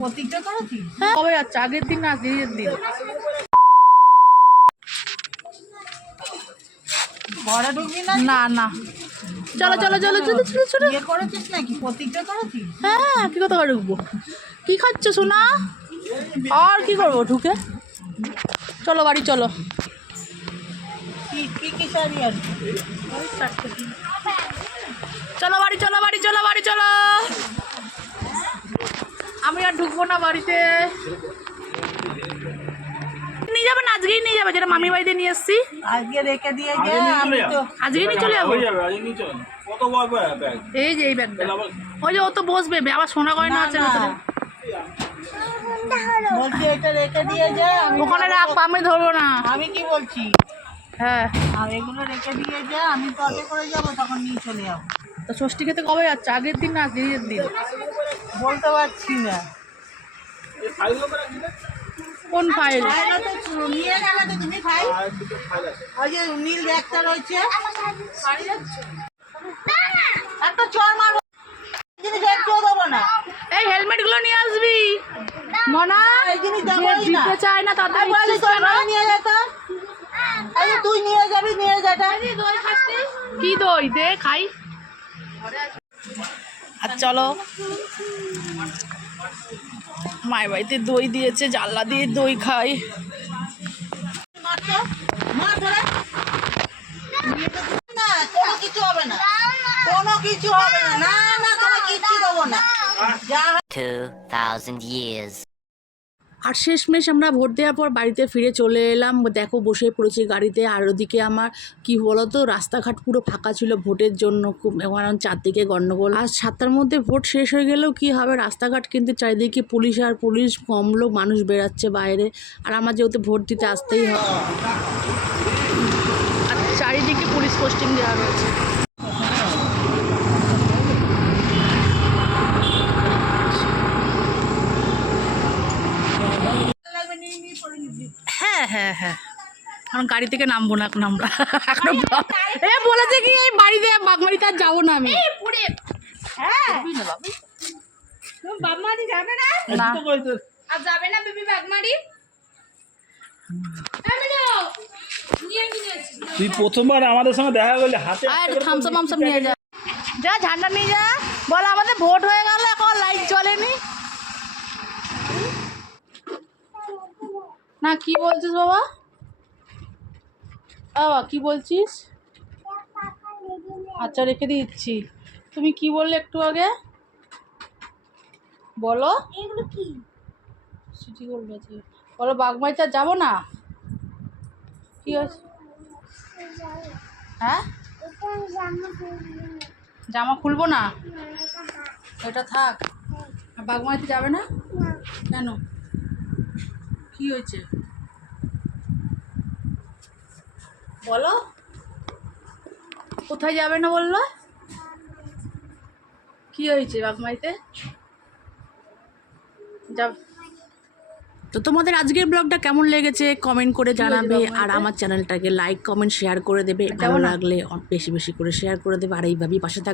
হ্যাঁ কবে যাচ্ছে? আগের দিন না আজকের দিন? ঘরে ঢুকবি না? না না, চলো চলো চলো চলো চলো চলো। বিয়ে করেছিস নাকি? প্রতিজ্ঞা করেছিস? হ্যাঁ কি কথা ঢুকবো? কি খাচ্ছ সোনা? আর কি করবো ঢুকে? চলো বাড়ি চলো। কি শাড়ি আর চলো বাড়ি চলো বাড়ি চলো বাড়ি চলো। আমি আর ঢুকবো না বাড়িতে। নিয়ে যাবে না? আজকেই নিয়ে যাবে, যেটা মামির বাড়িতে নিয়ে এসছি। আজকে রেখে দিয়ে যা। আমি তো আজকেই নিয়ে চলে যাবো। এই যে এই ব্যাগটা, ওই যে ও তো বসবে, আবার সোনা গয়না আছে ভেতরে। বলছি এটা রেখে দিয়ে যা। ওখানে রাখ, আমি ধরবো না। আমি কি বলছি? হ্যাঁ আর এগুলো রেখে দিয়ে যা, আমি তো আগে করে যাবো, তখন নিয়ে চলে যাবো। তো ষষ্ঠী খেতে কবে যাচ্ছে? আগের দিন না আজকের দিন? বলতে পারছি না। কোন ফাইল? নিয়ে গেলে তো তুমি ফাইল। ওই যে নীল ব্যাগটা রয়েছে। একটা চর মারবো, জিনিস একটুও দেবো না। এই হেলমেট গুলো নিয়ে আসবি মনা। এই জিনিস যে দেবোই না। দিতে চায় না তাদের বলি তোর ঘরে নিয়ে যেত। তুই নিয়ে যাবি, নিয়ে যেটা। কি দই দে খাই। আর চলো, মায়ের বাড়িতে দই দিয়েছে, জানলা দিয়ে দই খাই। না, কোনো কিছু হবে না, কোনো কিছু হবে না। না না, তোমার কিচ্ছু দেবো না। যা 2000 years. আর শেষমেশ আমরা ভোট দেওয়ার পর বাড়িতে ফিরে চলে এলাম। দেখো বসে পড়েছি গাড়িতে। আর ওদিকে আমার কি বলতো, রাস্তাঘাট পুরো ফাঁকা ছিল ভোটের জন্য। খুব এখন চারদিকে গণ্ডগোল। আর 7টার মধ্যে ভোট শেষ হয়ে গেলেও কি হবে, রাস্তাঘাট কিন্তু চারিদিকে পুলিশ, আর পুলিশ কম লোক, মানুষ বেরাচ্ছে বাইরে। আর আমার যেহেতু ভোট দিতে আসতেই হবে, আর চারিদিকে পুলিশ পোস্টিং দেওয়া রয়েছে। হ্যাঁ হ্যাঁ হ্যাঁ, কারণ গাড়ি থেকে নামবো না এখন আমরা। এখন এ বলেছে কি এই বাড়িতে বাগমারিতে আর যাবো না আমি। হ্যাঁ, বাপমারি যাবে না? না আর যাবে না বেবি বাগমারি? তুই প্রথমবার আমাদের সঙ্গে দেখা করলে হাতে থামসাম মামসাম নিয়ে যা, যা ঝান্ডা নিয়ে যা। বল আমাদের ভোট হয়ে গেল, এখন লাইট জ্বলেনি। না কি বলছিস বাবা? বাবা কি বলছিস? আচ্ছা রেখে দিচ্ছি। তুমি কি বললে একটু আগে বলো? এগুলো কি? সিটি গোল্ড আছে। বলো বাগমারিতে আর যাবো না? কি হয়েছে? হ্যাঁ জামা খুলবো না, এটা থাক। আর বাগমারিতে যাবে না কেন? কি হয়েছে বলো? কোথায় যাবে না বললো? কি হয়েছে বাগমারিতে? যাব। তো তোমাদের আজকের ব্লগটা কেমন লেগেছে কমেন্ট করে জানাবে। আর আমার চ্যানেলটাকে লাইক কমেন্ট শেয়ার করে দেবে। ভালো লাগলে বেশি বেশি করে শেয়ার করে দেবে। আর এইভাবেই পাশে থাকবে।